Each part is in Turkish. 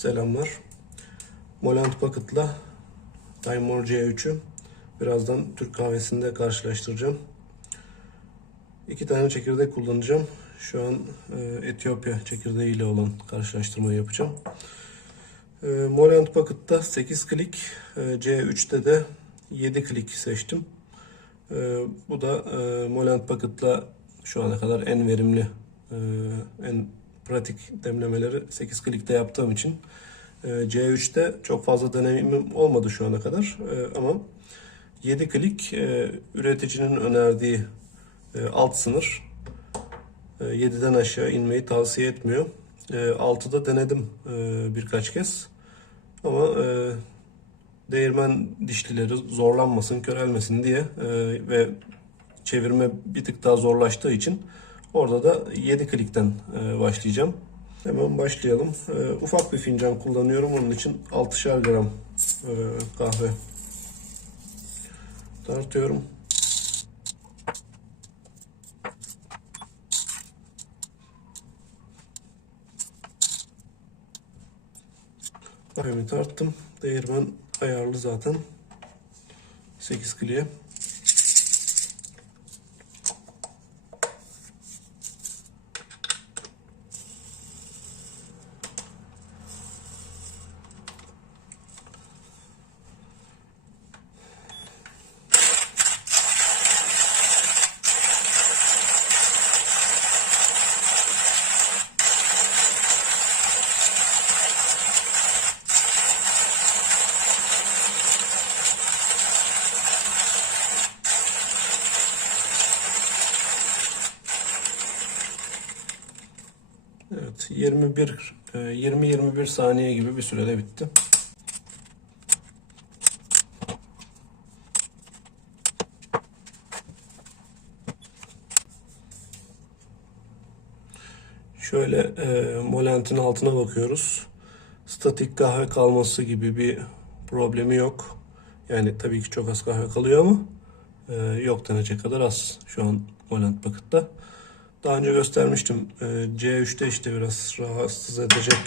Selamlar. Molant Bucket'la Daimor C3'ü birazdan Türk kahvesinde karşılaştıracağım. İki tane çekirdek kullanacağım. Şu an e, Etiyopya çekirdeği ile olan karşılaştırmayı yapacağım. E, Molant Bucket'ta 8 klik, e, C3'te de 7 klik seçtim. E, bu da e, Molant Bucket'la şu ana kadar en verimli, e, en pratik demlemeleri 8 klikte yaptığım için e, C3'te çok fazla deneyimim olmadı şu ana kadar E, ama 7 klik e, üreticinin önerdiği alt sınır. E, 7'den aşağı inmeyi tavsiye etmiyor. E, 6'da denedim birkaç kez ama değirmen dişlileri zorlanmasın, körelmesin diye ve çevirme bir tık daha zorlaştığı için orada da 7 klikten e, başlayacağım. Hemen başlayalım. E, ufak bir fincan kullanıyorum. Onun için 6'şar gram e, kahve tartıyorum. Kahvemi tarttım. Değirmen ayarlı zaten. 8 kliye. Evet 21 e, 20-21 saniye gibi bir sürede bitti. Şöyle e, molentin altına bakıyoruz. Statik kahve kalması gibi bir problemi yok. Yani tabii ki çok az kahve kalıyor ama e, yok denecek kadar az şu an molent bucket'ta. Daha önce göstermiştim. E, C3'te işte biraz rahatsız edecek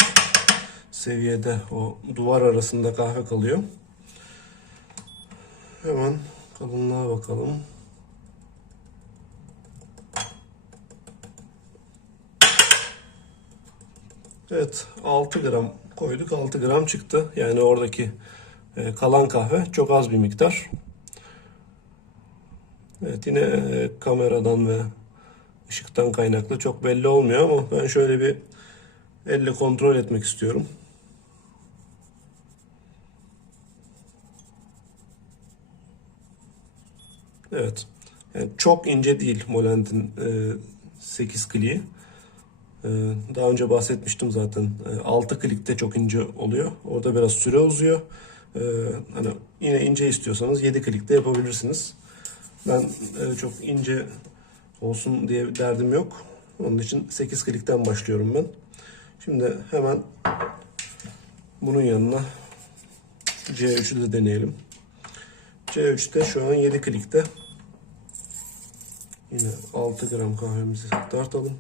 seviyede o duvar arasında kahve kalıyor. Hemen kalınlığa bakalım. Evet 6 gram koyduk 6 gram çıktı. Yani oradaki e, kalan kahve çok az bir miktar. Evet yine e, kameradan ve ışıktan kaynaklı çok belli olmuyor ama ben şöyle bir elle kontrol etmek istiyorum. Evet. Yani çok ince değil Molentin e, 8 kliği. E, daha önce bahsetmiştim zaten. E, 6 klikte çok ince oluyor. Orada biraz süre uzuyor. E, hani yine ince istiyorsanız 7 klikte yapabilirsiniz. Ben e, çok ince olsun diye bir derdim yok. Onun için 8 klikten başlıyorum ben. Şimdi hemen bunun yanına C3'ü de deneyelim. C3'te şu an 7 klikte. Yine 6 gram kahvemizi tartalım.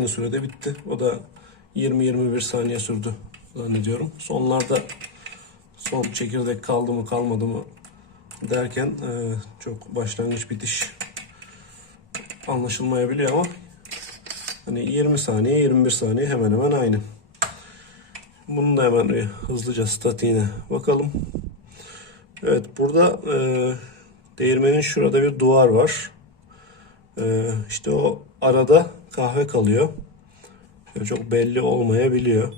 Aynı sürede bitti. O da 20-21 saniye sürdü zannediyorum. Sonlarda son çekirdek kaldı mı kalmadı mı derken e, çok başlangıç bitiş anlaşılmayabiliyor ama hani 20 saniye 21 saniye hemen hemen aynı. Bunun da hemen bir hızlıca statiğine bakalım. Evet burada e, değirmenin şurada bir duvar var. E, işte o arada kahve kalıyor. Şöyle çok belli olmayabiliyor.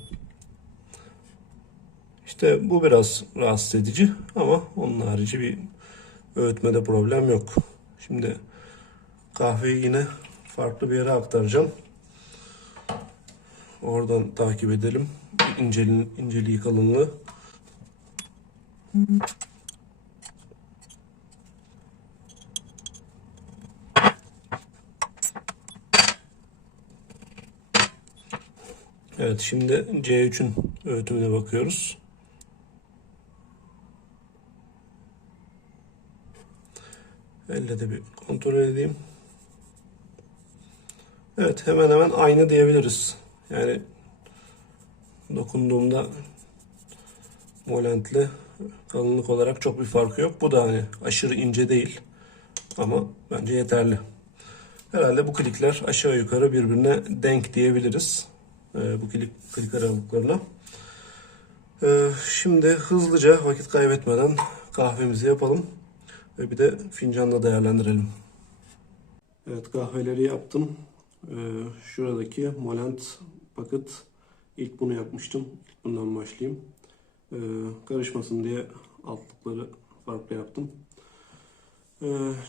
İşte bu biraz rahatsız edici ama onun harici bir öğütmede problem yok. Şimdi kahveyi yine farklı bir yere aktaracağım. Oradan takip edelim. İnceliği, inceliği kalınlığı. Evet şimdi C3'ün öğütümüne bakıyoruz. Elle de bir kontrol edeyim. Evet hemen hemen aynı diyebiliriz. Yani dokunduğumda molentle kalınlık olarak çok bir farkı yok. Bu da hani aşırı ince değil. Ama bence yeterli. Herhalde bu klikler aşağı yukarı birbirine denk diyebiliriz. Ee, bu klik, klik aralıklarına. Ee, şimdi hızlıca vakit kaybetmeden kahvemizi yapalım. Ve bir de fincanla değerlendirelim. Evet kahveleri yaptım. Ee, şuradaki Molent Bucket ilk bunu yapmıştım. İlk bundan başlayayım. Karışmasın diye altlıkları farklı yaptım. Ee,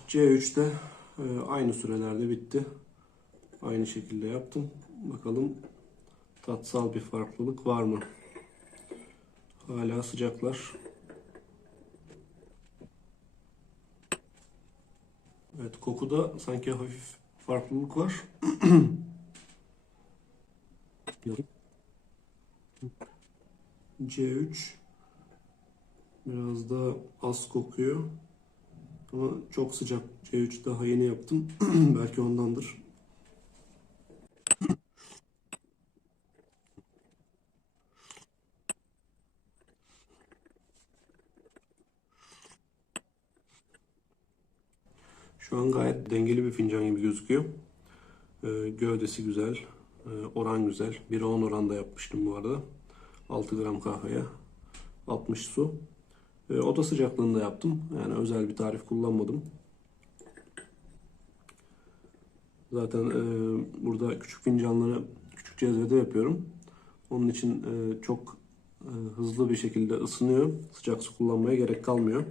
C3'te e, aynı sürelerde bitti. Aynı şekilde yaptım. Bakalım tatsal bir farklılık var mı? Hala sıcaklar. Evet kokuda sanki hafif farklılık var. C3 biraz daha az kokuyor. Ama çok sıcak. C3 daha yeni yaptım. Belki ondandır. Şu an gayet dengeli bir fincan gibi gözüküyor. Ee, gövdesi güzel. Ee, oran güzel. 1'e 10 oranda yapmıştım bu arada. 6 gram kahveye. 60 su. Ee, oda sıcaklığında yaptım. Yani özel bir tarif kullanmadım. Zaten burada küçük fincanları küçük cezvede yapıyorum. Onun için çok hızlı bir şekilde ısınıyor. Sıcak su kullanmaya gerek kalmıyor.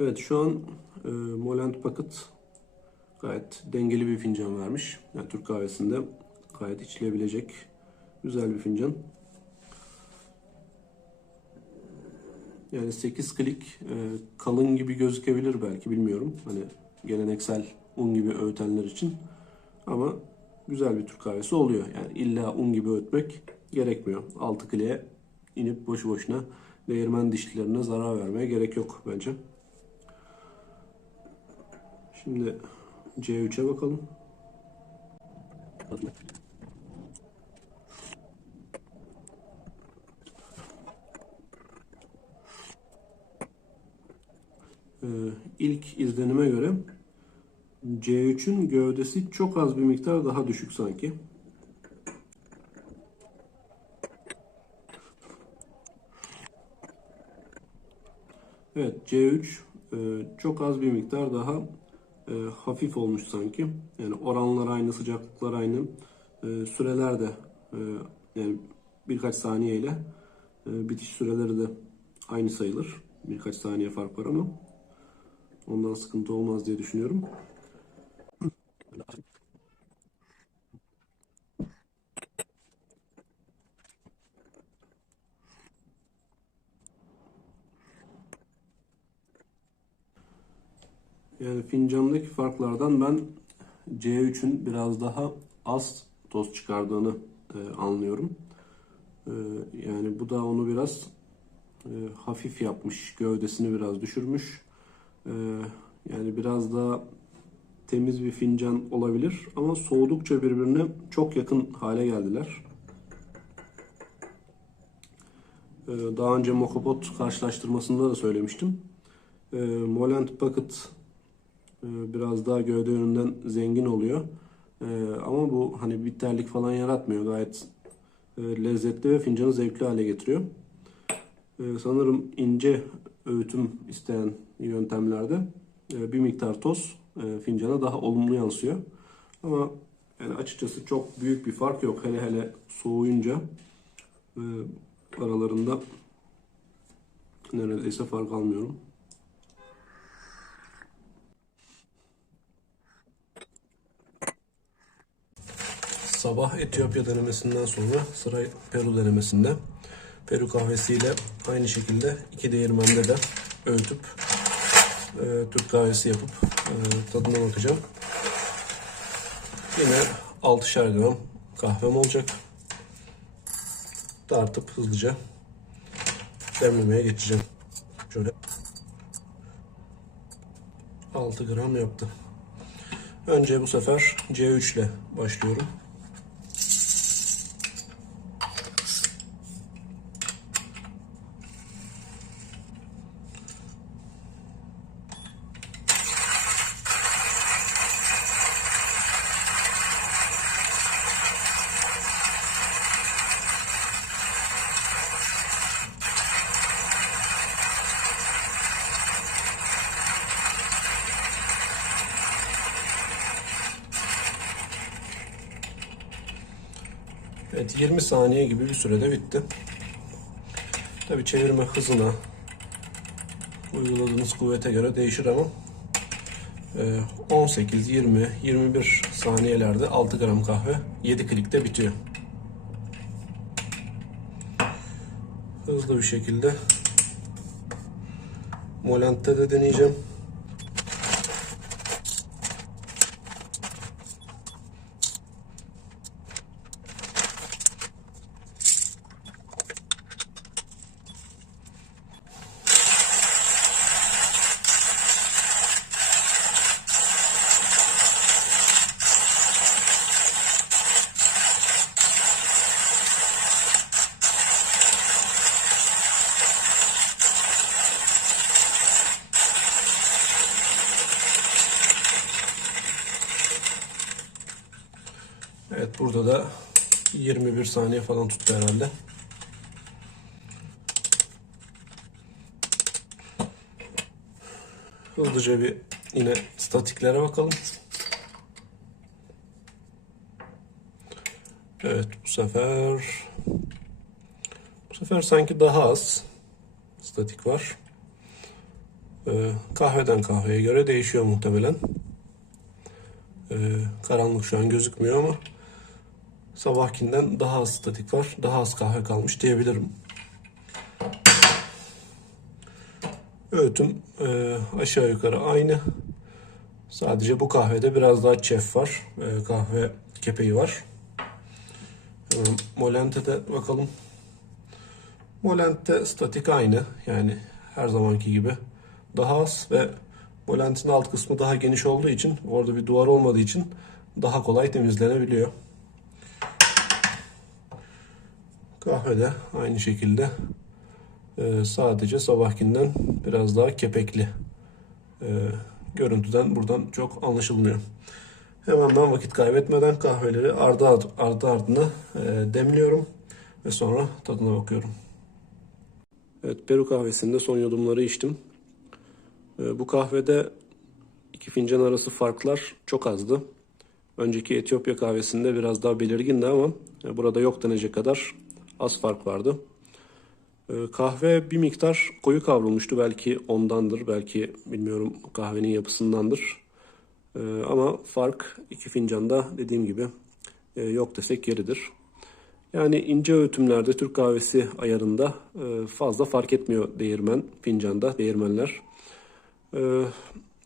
Evet şu an e, Molent Bucket gayet dengeli bir fincan vermiş. Yani Türk kahvesinde gayet içilebilecek güzel bir fincan. Yani 8 klik e, kalın gibi gözükebilir belki bilmiyorum. Hani geleneksel un gibi öğütenler için. Ama güzel bir Türk kahvesi oluyor. Yani illa un gibi öğütmek gerekmiyor. 6 kliğe inip boşu boşuna değirmen dişlilerine zarar vermeye gerek yok bence. Şimdi C3'e bakalım. Ee, ilk izlenime göre C3'ün gövdesi çok az bir miktar daha düşük sanki. Evet C3 e, çok az bir miktar daha e, hafif olmuş sanki. Yani oranlar aynı, sıcaklıklar aynı. E, süreler de e, yani birkaç saniye ile e, bitiş süreleri de aynı sayılır. Birkaç saniye fark var ama ondan sıkıntı olmaz diye düşünüyorum. Yani fincandaki farklardan ben C3'ün biraz daha az toz çıkardığını e, anlıyorum. E, yani bu da onu biraz e, hafif yapmış, gövdesini biraz düşürmüş. E, yani biraz daha temiz bir fincan olabilir ama soğudukça birbirine çok yakın hale geldiler. E, daha önce Mokopot karşılaştırmasında da söylemiştim. E, Molent Bucket biraz daha gövde yönünden zengin oluyor. Ee, ama bu hani bitterlik falan yaratmıyor. Gayet e, lezzetli ve fincanı zevkli hale getiriyor. Ee, sanırım ince öğütüm isteyen yöntemlerde e, bir miktar toz e, fincana daha olumlu yansıyor. Ama Yani açıkçası çok büyük bir fark yok. Hele hele soğuyunca aralarında neredeyse fark almıyorum. Sabah Etiyopya denemesinden sonra sıra Peru denemesinde. Peru kahvesiyle aynı şekilde iki değirmende de öğütüp e, Türk kahvesi yapıp e, tadına bakacağım. Yine 6'şer gram kahvem olacak. Tartıp hızlıca demlemeye geçeceğim. Şöyle 6 gram yaptı. Önce bu sefer C3 ile başlıyorum. Evet 20 saniye gibi bir sürede bitti. Tabi çevirme hızına uyguladığınız kuvvete göre değişir ama e, 18, 20, 21 saniyelerde 6 gram kahve 7 klikte bitiyor. Hızlı bir şekilde Molent'te de deneyeceğim. Evet burada da 21 saniye falan tuttu herhalde. Hızlıca bir yine statiklere bakalım. Evet bu sefer bu sefer sanki daha az statik var. Ee, kahveden kahveye göre değişiyor muhtemelen. Ee, karanlık şu an gözükmüyor ama sabahkinden daha az statik var. Daha az kahve kalmış diyebilirim. Öğütüm e, aşağı yukarı aynı. Sadece bu kahvede biraz daha çef var. E, kahve kepeği var. Hemen Molente'de bakalım. Molente statik aynı. Yani her zamanki gibi. Daha az ve Molente'nin alt kısmı daha geniş olduğu için orada bir duvar olmadığı için daha kolay temizlenebiliyor. Kahve de aynı şekilde ee, sadece sabahkinden biraz daha kepekli. Ee, görüntüden buradan çok anlaşılmıyor. Hemen ben vakit kaybetmeden kahveleri ardı, ardı, ardı ardına e, demliyorum ve sonra tadına bakıyorum. Evet Peru kahvesinde son yudumları içtim. Bu kahvede iki fincan arası farklar çok azdı. Önceki Etiyopya kahvesinde biraz daha belirgindi ama e, burada yok denecek kadar az fark vardı. Ee, kahve bir miktar koyu kavrulmuştu. Belki ondandır, belki bilmiyorum kahvenin yapısındandır. Ee, ama fark iki fincanda dediğim gibi e, yok desek yeridir. Yani ince öğütümlerde Türk kahvesi ayarında e, fazla fark etmiyor değirmen, fincanda, değirmenler. Ee,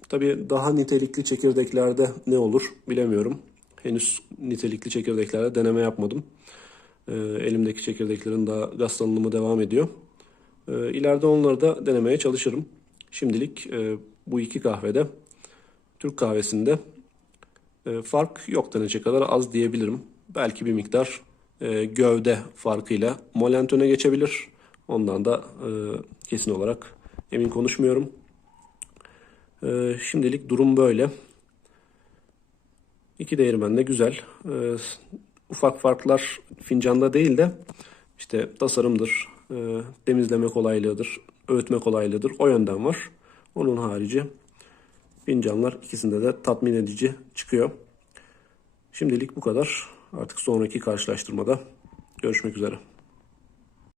tabii daha nitelikli çekirdeklerde ne olur bilemiyorum. Henüz nitelikli çekirdeklerde deneme yapmadım. E, elimdeki çekirdeklerin daha gaz salınımı devam ediyor. E, onları da denemeye çalışırım. Şimdilik e, bu iki kahvede, Türk kahvesinde e, fark yok denecek kadar az diyebilirim. Belki bir miktar e, gövde farkıyla Molent geçebilir. Ondan da kesin olarak emin konuşmuyorum. Şimdilik durum böyle. İki değirmen de güzel. Ufak farklar fincanda değil de işte tasarımdır, e, temizleme kolaylığıdır, öğütme kolaylığıdır. O yönden var. Onun harici fincanlar ikisinde de tatmin edici çıkıyor. Şimdilik bu kadar. Artık sonraki karşılaştırmada görüşmek üzere.